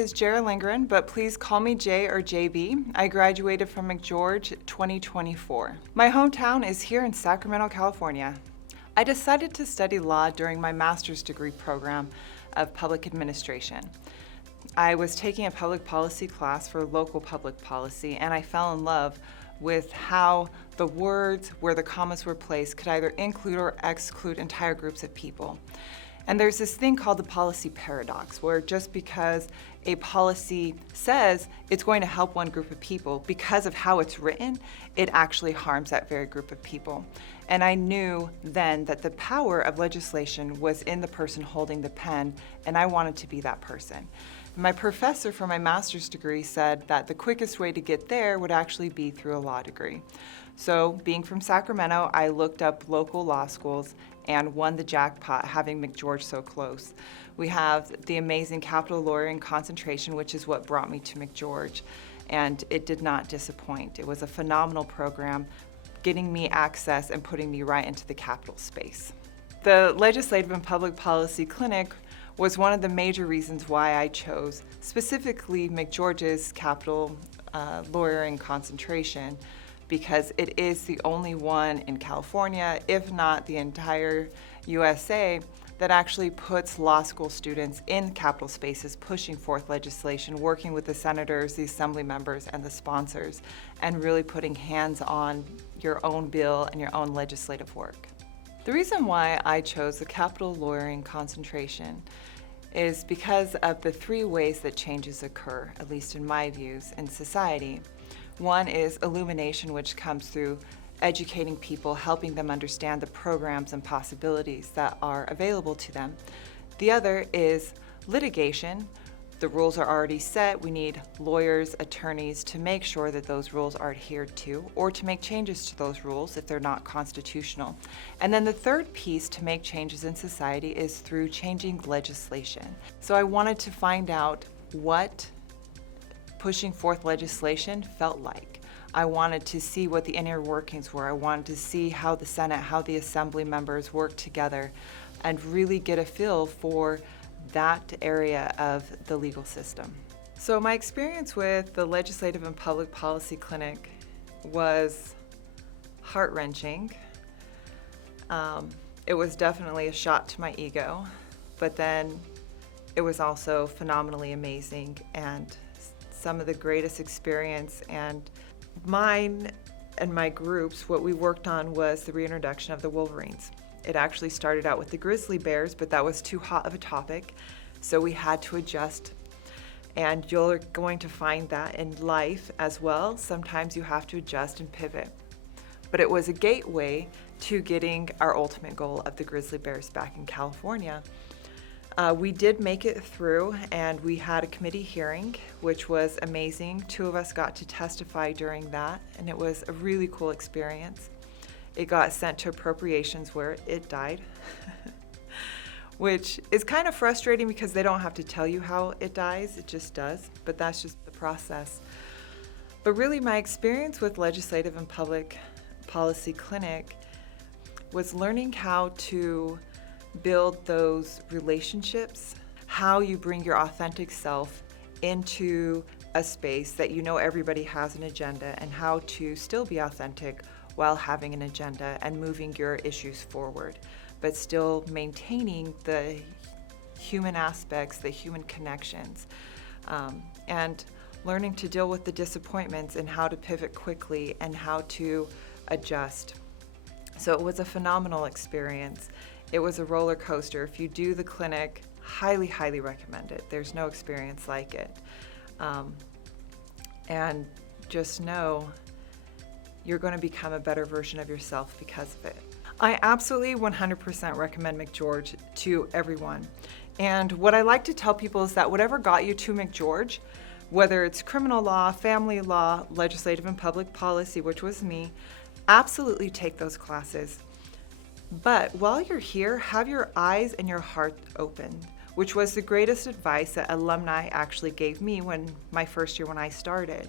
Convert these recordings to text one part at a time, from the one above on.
is Jara Lindgren, but please call me Jay or JB. I graduated from McGeorge 2024. My hometown is here in Sacramento, California. I decided to study law during my master's degree program of public administration. I was taking a public policy class for local public policy, and I fell in love with how the words where the commas were placed could either include or exclude entire groups of people. And there's this thing called the policy paradox, where just because a policy says it's going to help one group of people, because of how it's written, it actually harms that very group of people. And I knew then that the power of legislation was in the person holding the pen, and I wanted to be that person. My professor for my master's degree said that the quickest way to get there would actually be through a law degree. So, being from Sacramento, I looked up local law schools and won the jackpot having McGeorge so close. We have the amazing Capital Lawyering concentration, which is what brought me to McGeorge, and it did not disappoint. It was a phenomenal program, getting me access and putting me right into the capital space. The Legislative and Public Policy Clinic was one of the major reasons why I chose specifically McGeorge's Capital Lawyering concentration, because it is the only one in California, if not the entire USA, that actually puts law school students in capital spaces, pushing forth legislation, working with the senators, the assembly members, and the sponsors, and really putting hands on your own bill and your own legislative work. The reason why I chose the Capital Lawyering concentration is because of the three ways that changes occur, at least in my views, in society. One is illumination, which comes through educating people, helping them understand the programs and possibilities that are available to them. The other is litigation. The rules are already set. We need lawyers, attorneys to make sure that those rules are adhered to, or to make changes to those rules if they're not constitutional. And then the third piece to make changes in society is through changing legislation. So I wanted to find out what pushing forth legislation felt like. I wanted to see what the inner workings were. I wanted to see how the Senate, how the assembly members work together, and really get a feel for that area of the legal system. So my experience with the Legislative and Public Policy Clinic was heart-wrenching. It was definitely a shot to my ego, but then it was also phenomenally amazing and some of the greatest experience. And mine and my groups, what we worked on was the reintroduction of the Wolverines. It actually started out with the grizzly bears, but that was too hot of a topic, so we had to adjust. And you're going to find that in life as well. Sometimes you have to adjust and pivot. But it was a gateway to getting our ultimate goal of the grizzly bears back in California. We did make it through, and we had a committee hearing, which was amazing. 2 of us got to testify during that, and it was a really cool experience. It got sent to appropriations where it died, which is kind of frustrating because they don't have to tell you how it dies, it just does, but that's just the process. But really my experience with Legislative and Public Policy Clinic was learning how to build those relationships, how you bring your authentic self into a space that you know everybody has an agenda, and how to still be authentic while having an agenda and moving your issues forward, but still maintaining the human aspects, the human connections, and learning to deal with the disappointments and how to pivot quickly and how to adjust. So it was a phenomenal experience. It was a roller coaster. If you do the clinic, highly, highly recommend it. There's no experience like it. And just know you're going to become a better version of yourself because of it. I absolutely 100% recommend McGeorge to everyone. And what I like to tell people is that whatever got you to McGeorge, whether it's criminal law, family law, legislative and public policy, which was me, absolutely take those classes. But while you're here, have your eyes and your heart open, which was the greatest advice that Alumni actually gave me when my first year when I started.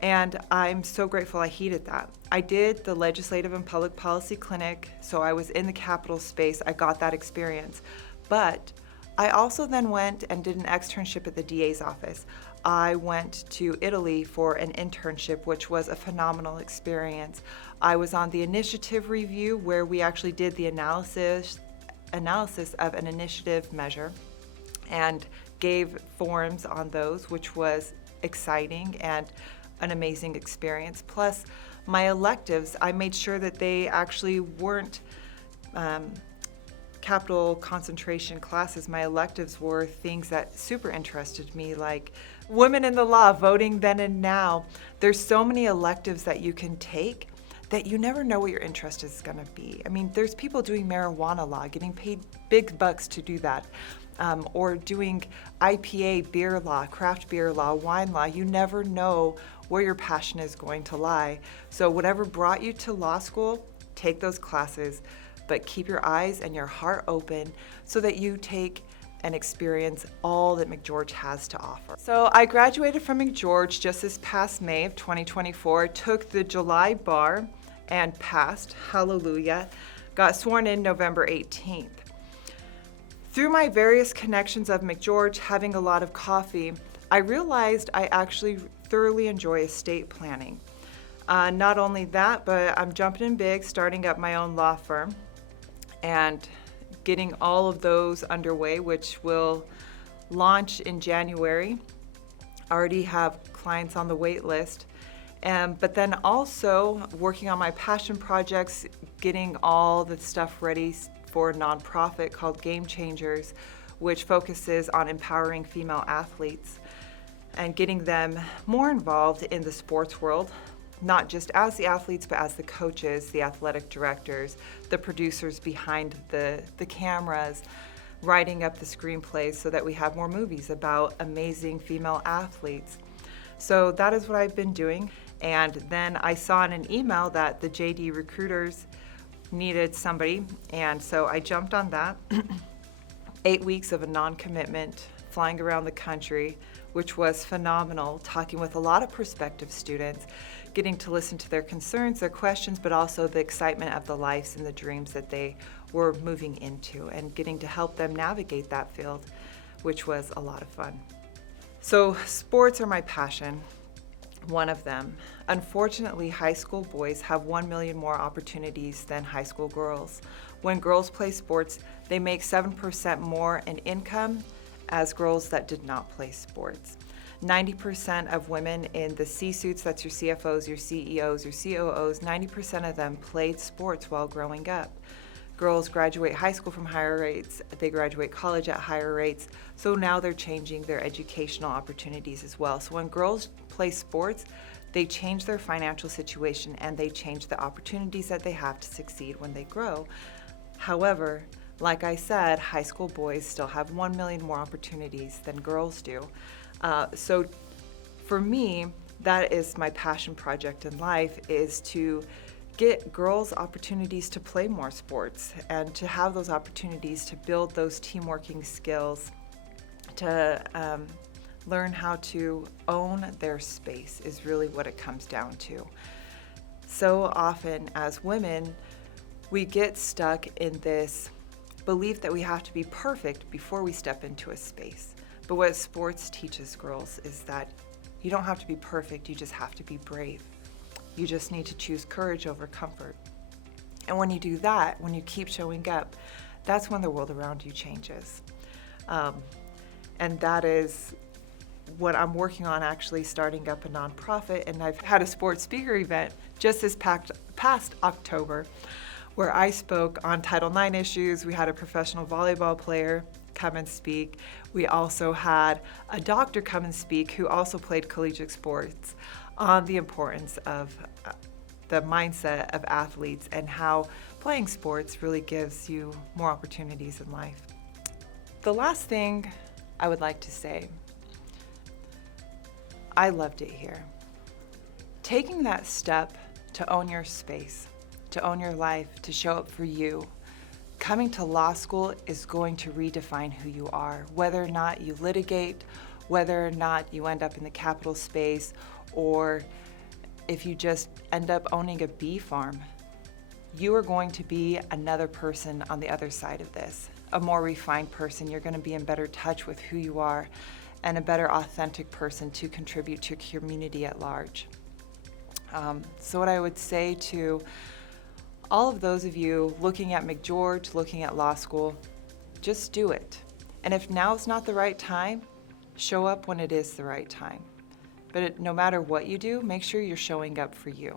And I'm so grateful I heeded that. I did the Legislative and Public Policy Clinic, so I was in the capital space. I got that experience. But I also then went and did an externship at the DA's office. I went to Italy for an internship, which was a phenomenal experience. I was on the initiative review where we actually did the analysis of an initiative measure and gave forums on those, which was exciting and an amazing experience. Plus, my electives, I made sure that they actually weren't capital concentration classes. My electives were things that super interested me, like women in the law, voting then and now. There's so many electives that you can take that you never know what your interest is going to be. I mean, there's people doing marijuana law, getting paid big bucks to do that, or doing IPA beer law, craft beer law, wine law. You never know where your passion is going to lie. So whatever brought you to law school, take those classes, but keep your eyes and your heart open so that you take and experience all that McGeorge has to offer. So I graduated from McGeorge just this past May of 2024, took the July bar and passed, hallelujah, got sworn in November 18th. Through my various connections of McGeorge, having a lot of coffee, I realized I actually thoroughly enjoy estate planning. Not only that, but I'm jumping in big, starting up my own law firm and getting all of those underway, which will launch in January. I already have clients on the wait list. But then also working on my passion projects, getting all the stuff ready for a nonprofit called Game Changers, which focuses on empowering female athletes and getting them more involved in the sports world, not just as the athletes, but as the coaches, the athletic directors, the producers behind the cameras, writing up the screenplays so that we have more movies about amazing female athletes. So that is what I've been doing. And then I saw in an email that the JD recruiters needed somebody, and so I jumped on that. 8 weeks of a non-commitment, flying around the country, which was phenomenal, talking with a lot of prospective students, getting to listen to their concerns, their questions, but also the excitement of the lives and the dreams that they were moving into, and getting to help them navigate that field, which was a lot of fun. So sports are my passion, one of them. Unfortunately, high school boys have 1 million more opportunities than high school girls. When girls play sports, they make 7% more in income as girls that did not play sports. 90% of women in the C-suites, that's your CFOs, your CEOs, your COOs, 90% of them played sports while growing up. Girls graduate high school from higher rates, they graduate college at higher rates, so now they're changing their educational opportunities as well. So when girls play sports, they change their financial situation and they change the opportunities that they have to succeed when they grow. However, like I said, high school boys still have 1 million more opportunities than girls do. So for me, that is my passion project in life, is to get girls opportunities to play more sports and to have those opportunities to build those teamworking skills, to learn how to own their space is really what it comes down to. So often as women, we get stuck in this belief that we have to be perfect before we step into a space. But what sports teaches girls is that you don't have to be perfect, you just have to be brave. You just need to choose courage over comfort. And when you do that, when you keep showing up, that's when the world around you changes. And that is what I'm working on, actually starting up a nonprofit. And I've had a sports speaker event just this past October where I spoke on Title IX issues. We had a professional volleyball player come and speak. We also had a doctor come and speak who also played collegiate sports on the importance of the mindset of athletes and how playing sports really gives you more opportunities in life. The last thing I would like to say, I loved it here. Taking that step to own your space, to own your life, to show up for you. Coming to law school is going to redefine who you are, whether or not you litigate, whether or not you end up in the capital space, or if you just end up owning a bee farm. You are going to be another person on the other side of this. a more refined person. You're going to be in better touch with who you are and a better authentic person to contribute to your community at large. So what I would say to all of those of you looking at McGeorge, looking at law school, just do it. And if now's not the right time, show up when it is the right time. But no matter what you do, make sure you're showing up for you.